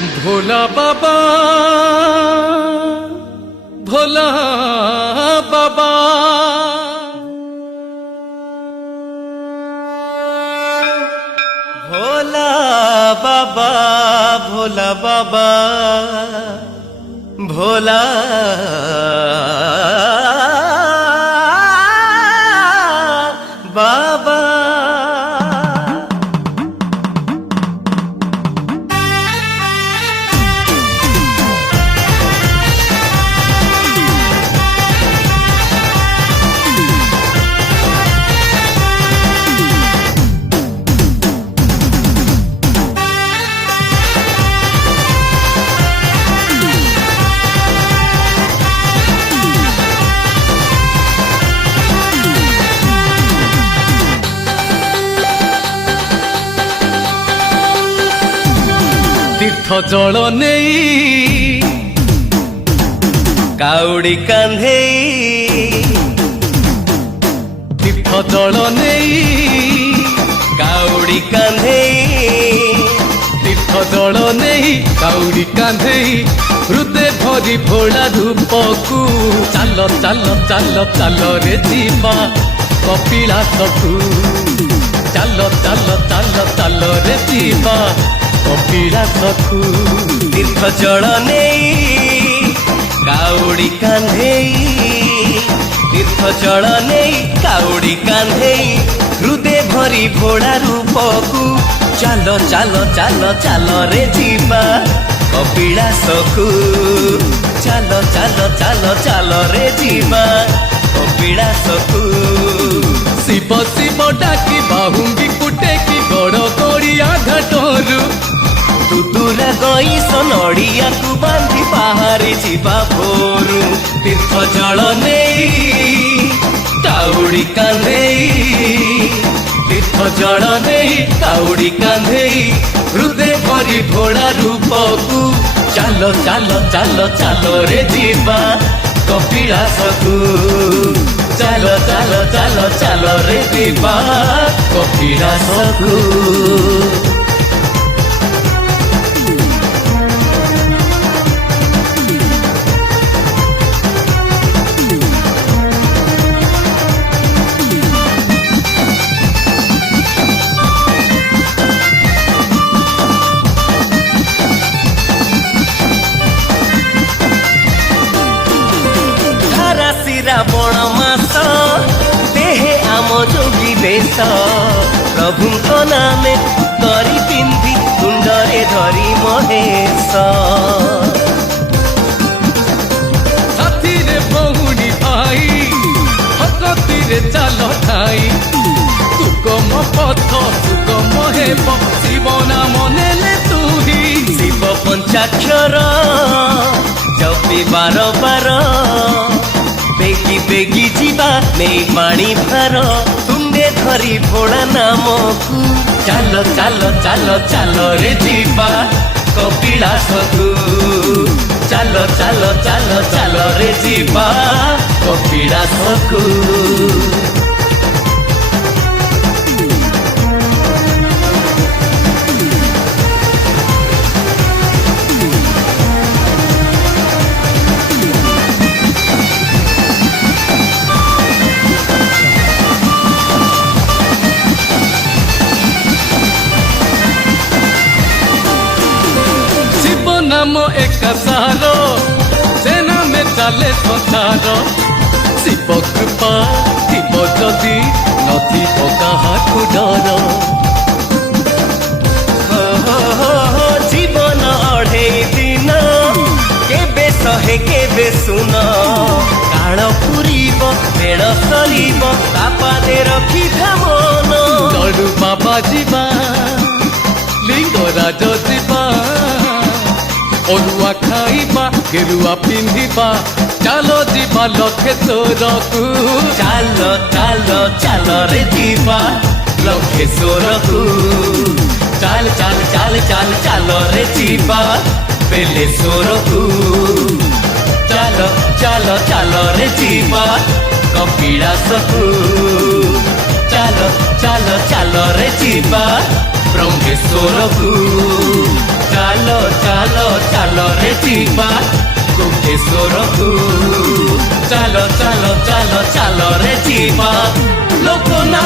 भोला बाबा भोला बाबा भोला बाबा भोला बाबा भोला बाबा तीर्थ जल नहीं काउड़ी कांधे तीर्थ जल नहीं काउड़ी कांधे तीर्थ जल नहीं काउड़ी कांधे हृदय भरी भोला धूपकू चाल चाल चाल चाल रे जीवा कपिलासकू चाल चाल चाल चाल रे जीवा कपिलासकू तीर्थ जल नहीं काउड़ी कांधे तीर्थ जल नहीं काउड़ी कांधे हृदय भरी भोला रूपकू चाल चाल चाल चाल रे जीवा कपिलासकू चाल चाल चाल चाल रे जीवा कपिलासकू शिव शिव डाकी बाहुंगी कुटे की गड़ गड़िया घाटरू तुतुरा गई सनड़िया को बांधी बाहरी जीवा भोरू तीर्थ जल नहीं काउड़ी कांधे तीर्थ जल नहीं काउड़ी कांधे हृदय भरी भोला रूपकू चाल चाल चाल चाल रे जीवा कपिलासकू चाल चाल चाल चाल रे जीवा कपिलासकू श्रावण मास देहे आम जोगी बेश प्रभु नामे तरी पिंधि कुंडरे धरी महेश साथी रे बहुनी भाई भगती रे चाल ठाई सुगम पथ सुगम हेब शिव नाम नेले तुही शिव पंचाक्षर जपी बार बार बेगी बेगी जीवा नहीं पानी भार तुंडे धरी भोला नामकू चाल चाल चाल चाल रे जीवा कपिलासकू चाल चाल चाल चाल रे जीवा कपिलासकू नाम एक सारो सेना में चले संसार शिव कृपा शिव जदि नथी काहाकू डर जीवन अढ़े दिन केबे सहे केबे सुन काल पुरीब बेड़ सरीब तापादे रखी मन लडू बाबा जीवा लिंगराज जीवा अरुआ खाइबा गेरुआ पिंधिबा चालो जीवा लखे तोरकू चाल चाल चाल रे जीवा लखे सोरकू चाल चाल चाल चाल चाल रे जीवा बेले सोरकू चाल चाल चाल रे जीवा कपिलासकू चाल चाल चाल रे जीवा ब्रह्मेश्वरकू चाल चाल ଚାଲ ରେ ଯିବା କୁଟେଶ୍ୱରକୁ ଚାଲ ଚାଲ ଚାଲ ଚାଲ ରେ ଯିବା ଲୋକନାଥ